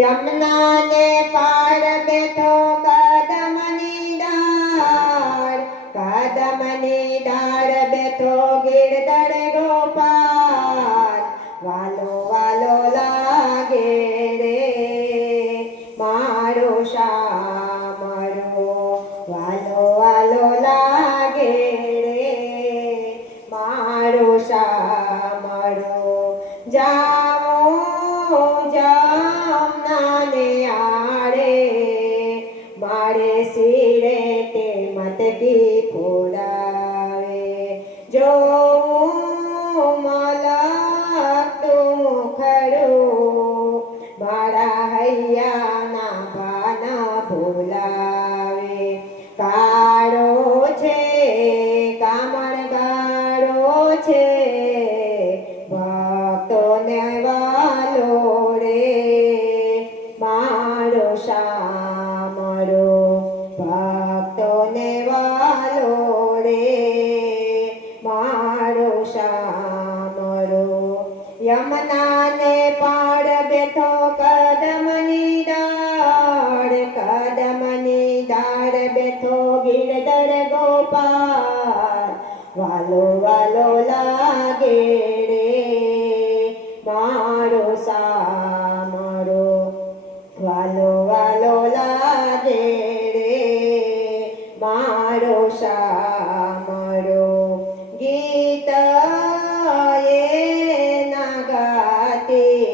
યમુનાને પાર બેઠો કદમની ડાળ, કદમની ડાળ બેઠો ગિરધર ગોપાલ, વાલો વાલો લાગે રે મારો શામળો, વાલો વાલો લાગે રે મારો શામળો. જાઓ જમનાને આડે, મારે શિરે તે મટકી ફોડાવે, જોઉં મલકતું મુખડું, મારા હૈયાના ભાન ભૂલાવે. કાળો છે કામણગાળો છે, ભક્તોને વાલો રે મારો શામળો, ભક્તોને વાલો રે મારો શામળો. યમુનાને પાર બેઠો કદમની ડાળ, કદમની ડાળ બેઠો ગિરધર ગોપાલ, વાલો વાલો લાગે રે મારો શામળો, વાલો વાલો લાગે રે મારો શામળો. ગીત એના ગાતી,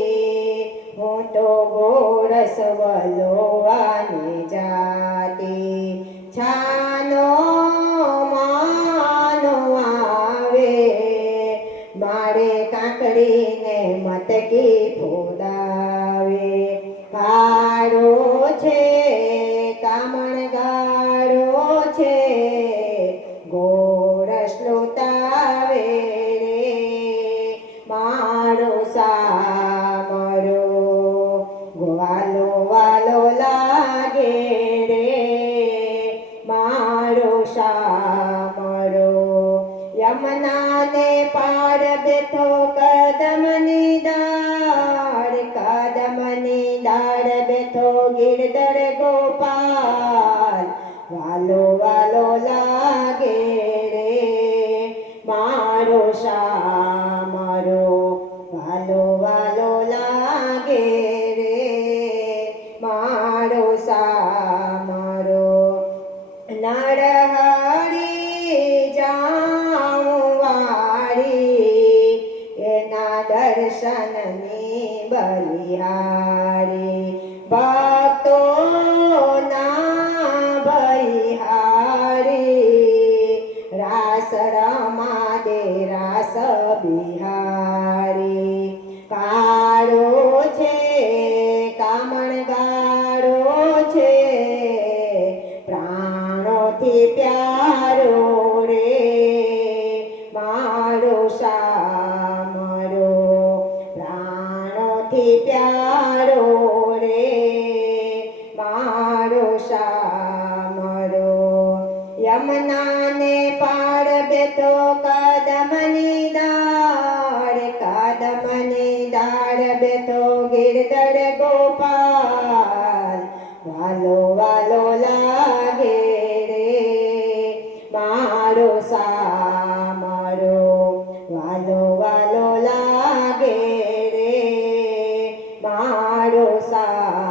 હું તો ગોરસ વલોવાની જાતી, છાનો માનો આવે, મારે કાકડીને મટકી ફોડાવે. કાળો છે કામણગાળો છે, ગોરસ લૂંટાવે રે મારો શામળો, વાલો વાલો લાગે રે મારો શામળો. યમુનાને પાર બેઠો કદમની ડાળ, કદમની ડાળ બેઠો ગિરધર ગોપાલ, વાલો વાલો લાગે રે મારો શામળો, વાલો વાલો લાગે રે મારો શામળો. નરહરી જાઉં વાળી, એના દર્શનની બલિહારી, ભક્તોના બલિહારી, રાસ રમા દે રાસ બિહારી. કાળો છે કામણગાળો છે, પ્રાણોથી પ્યારો રે મારો શામળો, પ્રાણોથી પ્યારો રે મારો શામળો. યમુનાને પાર બેઠો કદમની ડાળ, કદમની ડાળ બેઠો ગિરધર ગોપાલ, વાલો વાલો લાગે રે મારો શામળો, વાલો વાલો લાગે રે મારો શામળો.